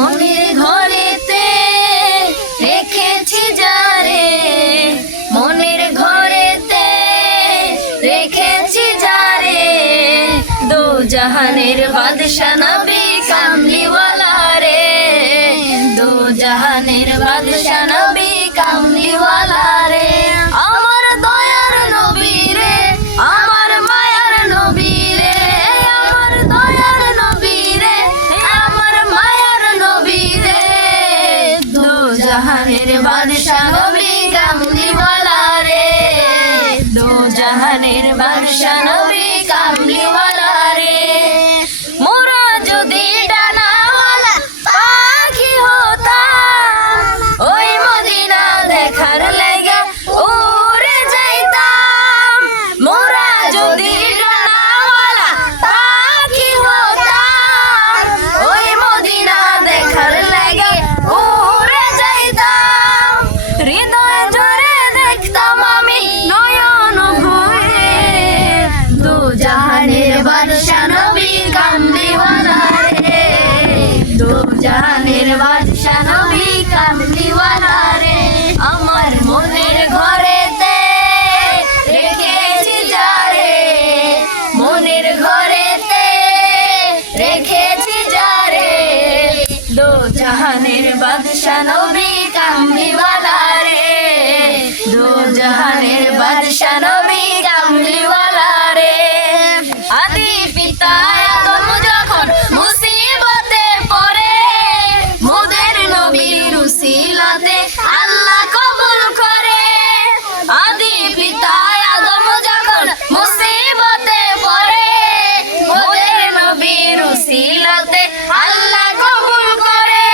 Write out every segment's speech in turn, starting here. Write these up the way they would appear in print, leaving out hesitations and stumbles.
মনের ঘরেতে রেখেছি যারে, মনের ঘরেতে রেখেছি যারে, দো জাহানের বাদশা নবী কামলিওয়ালা রে, দো জাহানের বাদশা নবী কামলিওয়ালা রে। আমার দয়ার নবী রে, আমার মায়ার নবী রে, আমার দয়ার নবী রে, আমার মায়ার নবী রে, দো জাহানের বাদশা নবী কামলিওয়ালা রে, দো জাহানের বাদশা নবী কামলিওয়ালা রে। মোরা যদি ডানাওয়ালা পাখি হতাম, ওই মদিনা দেখার লাগা উড়ে যাইতাম। মোরা যদি ডানাওয়ালা পাখি হতাম, ওই মদিনা দেখার লাগা উড়ে যাইতাম। হৃদয় জোরে দেখতাম আমি নয়ন ভরে, দো জাহানের বাদশা নবী কামলিওয়ালা রে, দো জাহানের বাদশা নবী কামলিওয়ালা রে। আমার মনের ঘরেতে রেখেছি যারে, মনের ঘরেতে রেখেছি যারে, দো জাহানের বাদশা নবী কামলিওয়ালা রে, দো জাহানের বাদশা নবী কামলিওয়ালা রে। আদি পিতা আদম যখন মুসিবতে পড়ে, মোদের নবীর উসিলাতে আল্লাহ কবুল করে। আদি পিতা আদম যখন মুসিবতে পড়ে, মোদের নবীর উসিলাতে আল্লাহ কবুল করে।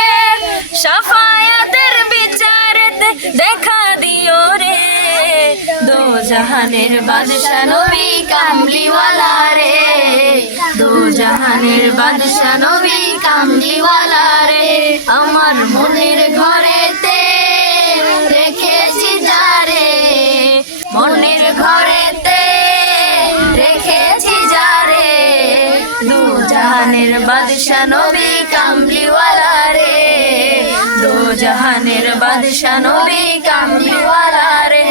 শাফায়াতের বিচারেতে দেখা দিও রে, দো জাহানের বাদশা নবী কামলিওয়ালা রে, দো জাহানের বাদশা নবী কামলিওয়ালা রে। আমার মনের ঘরেতে রেখেছি যারে, মনের ঘরেতে রেখেছি যারে, দো জাহানের বাদশা নবী কামলিওয়ালা রে, দো জাহানের বাদশা নবী কামলিওয়ালা রে।